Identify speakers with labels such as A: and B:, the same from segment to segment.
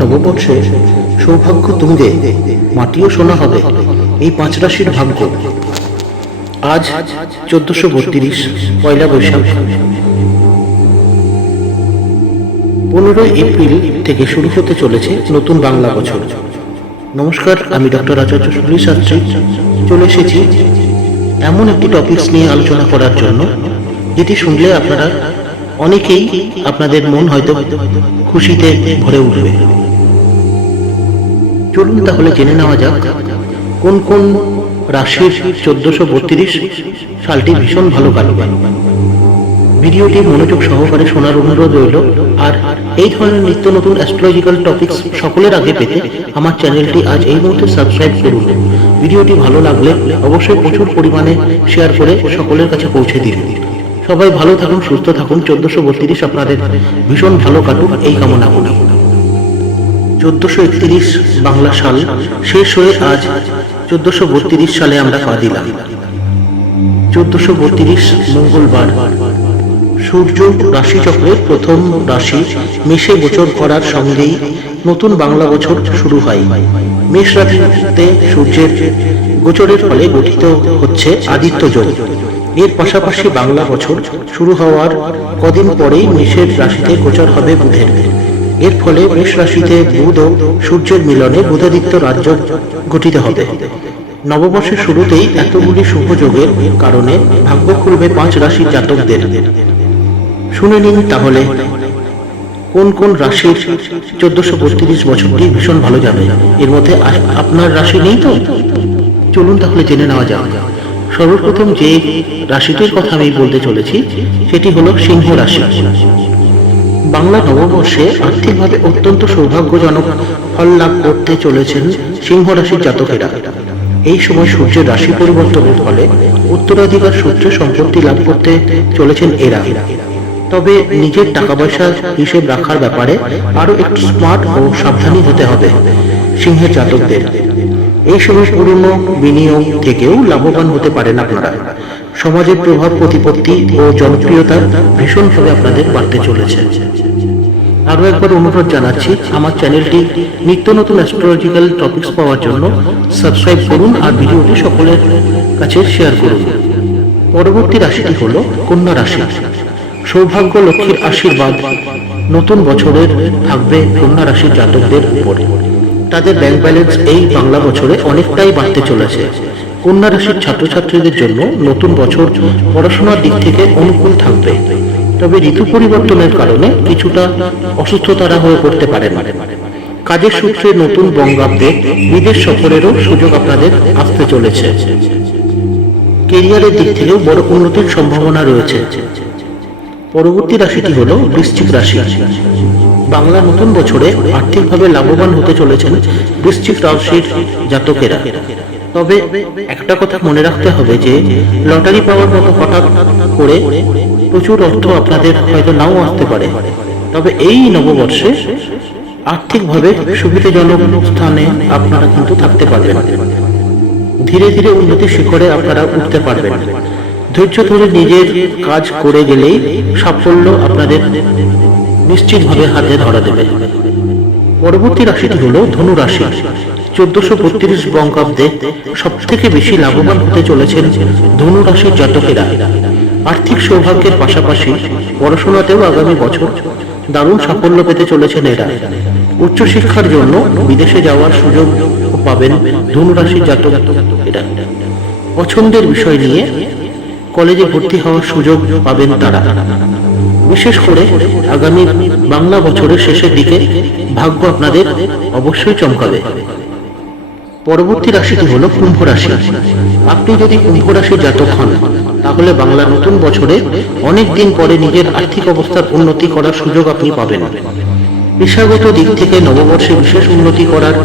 A: নববর্ষে সৌভাগ্য তুঙ্গে মাটিও সোনা হবে এই পাঁচ রাশির ভাগ্য। আজ চোদ্দশো বত্রিশ পয়লা বৈশাখ। পনেরোই এপ্রিল থেকে শুরু হতে চলেছে নতুন বাংলা বছর। নমস্কার, আমি ডক্টর আচার্য সুনীল শাস্ত্রী। চলে এসেছি এমন একটি টপিকস নিয়ে আলোচনা করার জন্য, যেটি শুনলে আপনারা অনেকেই আপনাদের মন হয়তো খুশিতে ভরে উঠবে। চলুন তাহলে জেনে নেওয়া যাক, কোন কোন রাশির চোদ্দশো বত্রিশ সালটি ভীষণ ভালো কাটবে ভিডিওটি মনোযোগ সহকারে শোনার অনুরোধ রইল, আর এই ধরনের নিত্য নতুন অ্যাস্ট্রোলজিক্যাল টপিকস সকলের আগে পেতে আমার চ্যানেলটি আজ এই মুহূর্তে সাবস্ক্রাইব করুন। ভিডিওটি ভালো লাগলে অবশ্যই প্রচুর পরিমাণে শেয়ার করে সকলের কাছে পৌঁছে দিন। সবাই ভালো থাকুন, সুস্থ থাকুন। চোদ্দশো বত্রিশ আপনাদের ভীষণ ভালো কাটুক, এই কামনা করি। চোদ্দশো একত্রিশ বাংলা সাল শেষ হয়ে আজ চোদ্দশো বত্রিশ সালে আমরা পা দিলাম। চোদ্দশো বত্রিশ মঙ্গলবার। সূর্য রাশিচক্রের প্রথম রাশি মেষে গোচর করার সঙ্গেই নতুন বাংলা বছর শুরু হয়। মেষ রাশিতে সূর্যের গোচরের ফলে গঠিত হচ্ছে আদিত্য যোগ। এর পাশাপাশি বাংলা বছর শুরু হওয়ার কদিন পরেই মেষের রাশিতে গোচর হবে বুধের। এর ফলে মেষ রাশিতে বুধ ও সূর্যের মিলনে বুধাদিত্য রাজ্য গঠিত হবে। নববর্ষের শুরুতেই এতগুলি শুভ যোগের কারণে ভাগ্য খুলবে পাঁচ রাশির জাতকদের। শুনে নিন তাহলে, কোন কোন রাশির চোদ্দশো বত্রিশ বছরটি ভীষণ ভালো যাবে? এর মধ্যে আপনার রাশি নেই তো? চলুন তাহলে জেনে নেওয়া যাক। সর্বপ্রথম যে রাশিটির কথা আমি বলতে চলেছি, সেটি হলো সিংহ রাশি। বাংলা নববর্ষে আর্থিকভাবে অত্যন্ত সৌভাগ্যজনক ফল লাভ করতে চলেছেন সিংহ রাশির জাতকেরা। এই সময় সূর্যের রাশি পরিবর্তনের ফলে উত্তরাধিকার সূত্রে সম্পত্তি লাভ করতে চলেছেন এরা। তবে নিজের টাকা পয়সা হিসেব রাখার ব্যাপারে আরও একটু স্মার্ট ও সাবধানী হতে হবে সিংহের জাতকদের। এই সময় পুরনো বিনিয়োগ থেকেও লাভবান হতে পারেন আপনারা। সমাজের প্রভাব প্রতিপত্তি ও জনপ্রিয়তা ভীষণভাবে আপনাদের বাড়তে চলেছে। আরও একবার অনুরোধ জানাচ্ছি, আমার চ্যানেলটি নিত্য নতুন অ্যাস্ট্রোলজিক্যাল টপিক্স পাওয়ার জন্য সাবস্ক্রাইব করুন আর ভিডিওটি সকলের কাছে শেয়ার করুন। পরবর্তী রাশিটি হল কন্যা রাশি। সৌভাগ্য লক্ষ্মীর আশীর্বাদ নতুন বছরের থাকবে কন্যা রাশির জাতকদের উপর। তাদের ব্যাংক ব্যালেন্স এই বাংলা বছরে অনেকটাই বাড়তে চলেছে। কন্যা রাশির ছাত্রছাত্রীদের জন্য নতুন বছর পড়াশোনার দিক থেকে অনুকূল থাকবে। তবে ঋতু পরিবর্তনের কারণে কিছুটা অসুস্থতারা হয়ে পড়তে পারে কাজের সূত্রে নতুন বঙ্গাব্দে বিদেশ সফরেরও সুযোগ আপনাদের আসতে চলেছে। কেরিয়ারের দিক থেকেও বড় উন্নতির সম্ভাবনা রয়েছে। পরবর্তী রাশিটি হল বৃশ্চিক রাশি। বাংলা নতুন বছরে আর্থিকভাবে লাভবান হতে চলেছেন বৃশ্চিক রাশির জাতকেরা। তবে একটা কথা মনে রাখতে হবে যে লটারি পাওয়ার মতো হঠাৎ করে প্রচুর অর্থ আপনাদের হয়তো নাও আসতে পারে। তবে এই নববর্ষে আর্থিকভাবে সুবিধাজনক স্থানে আপনারা কিন্তু থাকতে পারবেন। ধীরে ধীরে উন্নতির শিখরে আপনারা উঠতে পারবেন। ধৈর্য ধরে নিজের কাজ করে গেলেই সাফল্য আপনাদের নিশ্চিতভাবে হাতে ধরা দেবে। পরবর্তী রাশিটি হলো ধনু রাশি চোদ্দশো বত্রিশ বঙ্গাব্দে সব থেকে বেশি লাভবান হতে চলেছেন ধনুরাশির জাতকেরা। আর্থিক সৌভাগ্যের পাশাপাশি পড়াশোনাতেও আগামী বছর দারুণ সাফল্য পেতে চলেছেন এরা। উচ্চশিক্ষার জন্য বিদেশে যাওয়ার সুযোগ পাবেন ধনু রাশির জাতক এরা। পছন্দের বিষয় নিয়ে কলেজে ভর্তি হওয়ার সুযোগ পাবেন তারা। বিশেষ করে আগামী বাংলা বছরের শেষের দিকে ভাগ্য আপনাদের অবশ্যই চমকাবে। পরবর্তী রাশিটি হলো কুম্ভ রাশি। আপনি যদি কুম্ভ রাশির জাতক হন, তাহলে বাংলা নতুন বছরে অনেক দিন পরে নিজের আর্থিক অবস্থার উন্নতি করার সুযোগ আপনি পাবেন। পেশাগত দিক থেকে নববর্ষে বিশেষ উন্নতি করার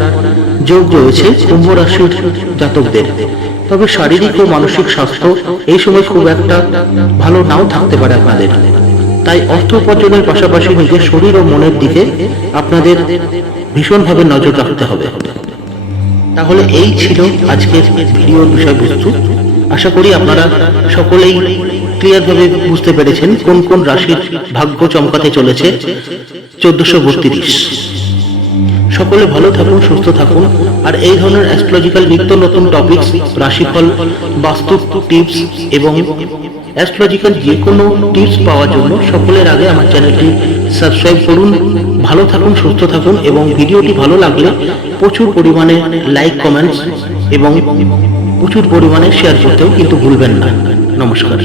A: যোগ রয়েছে কুম্ভ রাশির জাতকদের। তবে শারীরিক ও মানসিক স্বাস্থ্য এই সময় খুব একটা ভালো নাও থাকতে পারে আপনাদের। তাই অর্থ উপার্জনের পাশাপাশি নিজের শরীর ও মনের দিকে আপনাদের ভীষণভাবে নজর রাখতে হবে। তাহলে এই ছিল আজকের ভিডিওর বিষয়বস্তু। আশা করি আপনারা সকলেই ক্লিয়ারভাবে বুঝতে পেরেছেন কোন কোন রাশির ভাগ্য চমকাতে চলেছে। চোদ্দশো বত্রিশ। সকলে ভালো থাকুন, সুস্থ থাকুন। আর এই ধরনের অ্যাস্ট্রোলজিক্যাল নিত্য নতুন টপিকস রাশিফল, বাস্তু টিপস এবং অ্যাস্ট্রোলজিক্যাল যে কোনো টিপস পাওয়ার জন্য সকলের আগে আমার চ্যানেলটি সাবস্ক্রাইব করুন, ভালো থাকুন, সুস্থ থাকুন এবং ভিডিওটি ভালো লাগলে প্রচুর পরিমাণে লাইক কমেন্টস এবং প্রচুর পরিমাণে শেয়ার করতেও কিন্তু ভুলবেন না। নমস্কার।